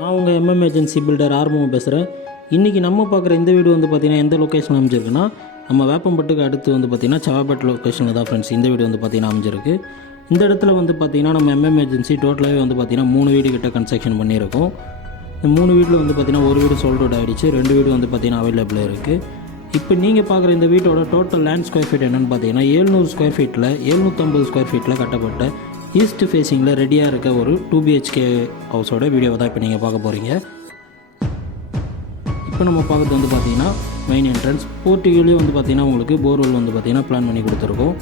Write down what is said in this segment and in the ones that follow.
நான் உங்கள் MM agency filter ஆர்வம் பேசுகிறேன். இன்றைக்கி நம்ம பார்க்குற இந்த வீடு வந்து பார்த்திங்கன்னா எந்த லொக்கேஷன் அமைஞ்சிருக்குன்னா, நம்ம வேப்பம்பட்டுக்கு அடுத்து வந்து பார்த்திங்கன்னா செவ்வாப்பேட்டை லொக்கேஷனில் தான் ஃப்ரெண்ட்ஸ் இந்த வீடு வந்து பார்த்திங்கன்னா அமைஞ்சிருக்கு. இந்த இடத்துல வந்து பார்த்திங்கன்னா நம்ம எம்எம் ஏஜென்சி டோட்டலாகவே வந்து பார்த்திங்கன்னா 3 வீடு கிட்ட கன்ஸ்ட்ரக்ஷன் பண்ணியிருக்கோம். இந்த 3 வீட்டில் வந்து பார்த்திங்கன்னா ஒரு வீடு சோல்ட் அவுட் ஆகிடுச்சு, 2 வீடு வந்து பார்த்திங்கன்னா அவைலபிளாக இருக்குது. இப்போ நீங்கள் பார்க்குற இந்த வீட்டோட டோட்டல் லேண்ட் ஸ்கொயர் ஃபீட் என்னென்னு பார்த்தீங்கன்னா 700 ஸ்கொயர் ஃபீட்டில் 750 ஸ்கொயர் ஃபீட்டில் கட்டப்பட்ட ஈஸ்ட் ஃபேஸிங்கில் ரெடியாக இருக்க ஒரு 2 BHK ஹவுஸோட வீடியோவை தான் இப்போ நீங்கள் பார்க்க போகிறீங்க. இப்போ நம்ம பார்க்குறது வந்து பார்த்திங்கன்னா மெயின் என்ட்ரன்ஸ். போர்ட்டிகோலேயே வந்து பார்த்திங்கன்னா உங்களுக்கு போர்வெல் வந்து பார்த்திங்கன்னா பிளான் பண்ணி கொடுத்துருக்கோம்.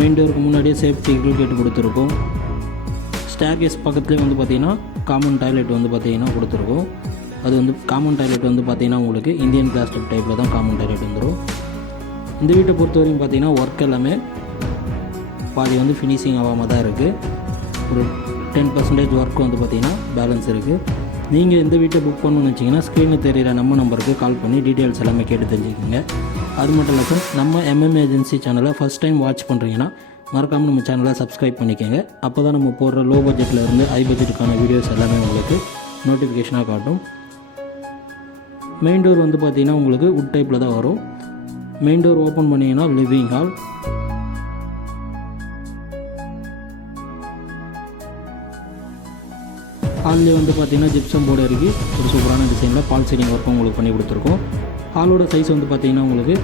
மெயின் டோருக்கு முன்னாடியே சேஃப்டி கேட்டு கொடுத்துருக்கோம். ஸ்டேர்கேஸ் பக்கத்துலேயே வந்து பார்த்திங்கன்னா காமன் டாய்லெட் வந்து பார்த்திங்கன்னா கொடுத்துருக்கோம். அது வந்து காமன் டாய்லெட் வந்து பார்த்திங்கன்னா உங்களுக்கு இந்தியன் கிளாஸ் டைப்பில் தான் காமன் டாய்லெட் வந்துடும். இந்த வீட்டை பொறுத்த வரைக்கும் பார்த்திங்கன்னா ஒர்க் எல்லாமே பாதி வந்து ஃபினிஷிங் ஆகாமல் தான் இருக்குது. ஒரு 10% ஒர்க் வந்து பார்த்திங்கன்னா பேலன்ஸ் இருக்குது. நீங்கள் இந்த வீட்டை புக் பண்ணணும்னு வச்சிங்கன்னா ஸ்க்ரீனில் தெரிகிற நம்ம நம்பருக்கு கால் பண்ணி டீட்டெயில்ஸ் எல்லாமே கேட்டு தெரிஞ்சுக்கோங்க. அது மட்டும் இல்லை ஃப்ரெண்ட்ஸ், நம்ம எம்எம் ஏஜென்சி சேனலை ஃபஸ்ட் டைம் வாட்ச் பண்ணுறீங்கன்னா மறக்காமல் நம்ம சேனலை சப்ஸ்கிரைப் பண்ணிக்கோங்க. அப்போ தான் நம்ம போடுற லோ பட்ஜெட்டில் இருந்து ஹை பட்ஜெட்டுக்கான வீடியோஸ் எல்லாமே உங்களுக்கு நோட்டிஃபிகேஷனாக காட்டும். மெயின் டோர் வந்து பார்த்திங்கன்னா உங்களுக்கு வுட் டைப்பில் தான் வரும். மெயின் டோர் ஓப்பன் பண்ணிங்கன்னா லிவிங் ஹால். ஹால்லேயே வந்து பார்த்திங்கன்னா ஜிப்சம் போர்டு இறக்கி ஒரு சூப்பரான டிசைனில் பால் சீலிங் ஒர்க்கும் உங்களுக்கு பண்ணி கொடுத்துருக்கோம். ஹாலோட சைஸ் வந்து பார்த்திங்கன்னா உங்களுக்கு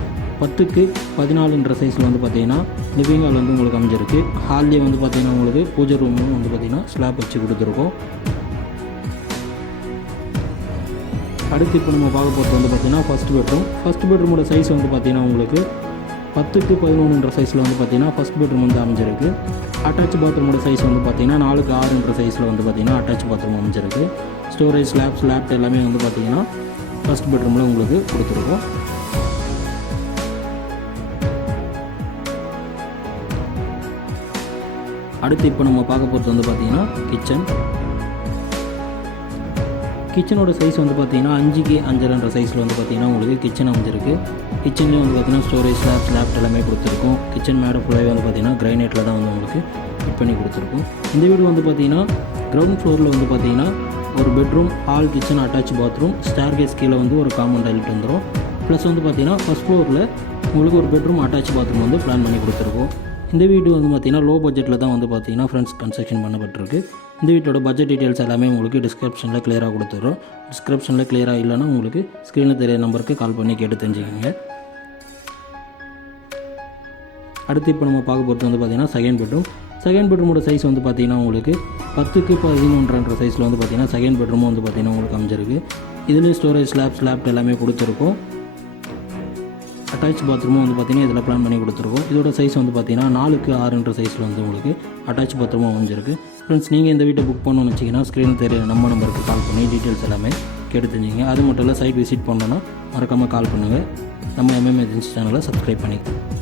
10x14 சைஸில் வந்து பார்த்திங்கன்னா லிவிங் ஹால் வந்து உங்களுக்கு அமைஞ்சிருக்கு. ஹால்லேயே வந்து பார்த்திங்கன்னா உங்களுக்கு பூஜை ரூமும் வந்து பார்த்திங்கன்னா ஸ்லாப் வச்சு கொடுத்துருக்கோம். அடுத்து இப்போ நம்ம பார்க்க போகிறது வந்து பார்த்திங்கன்னா ஃபஸ்ட் பெட்ரூமோட சைஸ் வந்து பார்த்திங்கன்னா உங்களுக்கு 10x11 சைஸில் வந்து பார்த்திங்கன்னா ஃபஸ்ட் பெட்ரூம் வந்து அமைஞ்சிருக்கு. அட்டாச் பாத்ரூமோட சைஸ் வந்து பார்த்திங்கன்னா 4x6 சைஸில் வந்து பார்த்திங்கன்னா அட்டாச் பாத்ரூம் அமைஞ்சிருக்கு. ஸ்டோரேஜ் ஸ்லாப் எல்லாமே வந்து பார்த்திங்கன்னா ஃபஸ்ட் பெட்ரூமில் உங்களுக்கு கொடுத்துருக்கோம். அடுத்து இப்போ நம்ம பார்க்க போகிறது வந்து பார்த்திங்கன்னா கிச்சனோட சைஸ் வந்து பார்த்திங்கன்னா 5x5 சைஸில் வந்து பார்த்திங்கன்னா உங்களுக்கு கிச்சன் அமைஞ்சிருக்கு. கிச்சன்லேயே வந்து பார்த்திங்கன்னா ஸ்டோரேஜ் ஸ்லாப் எல்லாமே கொடுத்துருக்கோம். கிச்சன் மேடை ஃபுல்லாகவே வந்து பார்த்திங்கன்னா கிரைனைட்டில் தான் வந்து உங்களுக்கு ஃபிட் பண்ணி கொடுத்துருக்கோம். இந்த வீடு வந்து பார்த்திங்கன்னா கிரவுண்ட் ஃப்ளோரில் வந்து பார்த்திங்கன்னா ஒரு bedroom, hall, kitchen, attach bathroom, staircase கீழே வந்து ஒரு காமன் டாய்லெட் வந்துடும். ப்ளஸ் வந்து பார்த்திங்கன்னா ஃபஸ்ட் ஃப்ளோரில் உங்களுக்கு ஒரு பெட்ரூம், அட்டாச் பாத்ரூம் வந்து பிளான் பண்ணி கொடுத்துருக்கோம். இந்த வீடு வந்து பார்த்திங்கன்னா லோ பட்ஜெட்டில் தான் வந்து பார்த்திங்கன்னா ஃப்ரெண்ட்ஸ் கன்ஸ்ட்ரக்ஷன் பண்ணப்பட்டிருக்கு. இந்த வீட்டோட பட்ஜெட் டீட்டெயில்ஸ் எல்லாமே உங்களுக்கு டிஸ்கிரிப்ஷனில் கிளியராக கொடுத்துட்றோம். டிஸ்கிரிப்ஷனில் கிளியராக இல்லைன்னா உங்களுக்கு ஸ்க்ரீனில் தெரிய நம்பருக்கு கால் பண்ணி கேட்டு தெரிஞ்சுக்கோங்க. அடுத்து இப்போ நம்ம பார்க்க போகிறது வந்து பார்த்திங்கன்னா செகண்ட் பெட்ரூமோட சைஸ் வந்து பார்த்திங்கன்னா உங்களுக்கு 10x11 சைஸில் வந்து பார்த்திங்கன்னா செகண்ட் பெட்ரூமும் வந்து பார்த்திங்கன்னா உங்களுக்கு அமைஞ்சிருக்கு. இதுலேயும் ஸ்டோரேஜ் ஸ்லாப் எல்லாமே கொடுத்துருக்கோம். அட்டாச் பாத்ரூமும் வந்து பார்த்திங்கன்னா இதில் பிளான் பண்ணி கொடுத்துருக்கோம். இதோட சைஸ் வந்து பார்த்திங்கன்னா 4x6 சைஸில் வந்து உங்களுக்கு அட்டாச் பாத்ரூமும் அமைஞ்சிருக்கு. ஃப்ரெண்ட்ஸ், நீங்கள் இந்த வீட்டை புக் பண்ணணும்னு வச்சிங்கன்னா ஸ்க்ரீனில் தெரிய நம்ம நம்பருக்கு கால் பண்ணி டீட்டெயில்ஸ் எல்லாமே கேட்டு தெரிஞ்சுங்க. அது மட்டும் இல்லை, சைட் விசிட் பண்ணோன்னா மறக்காமல் கால் பண்ணுங்கள். நம்ம எம்எம் ஏஜென்சி சேனலை சப்ஸ்கிரைப் பண்ணிக்கலாம்.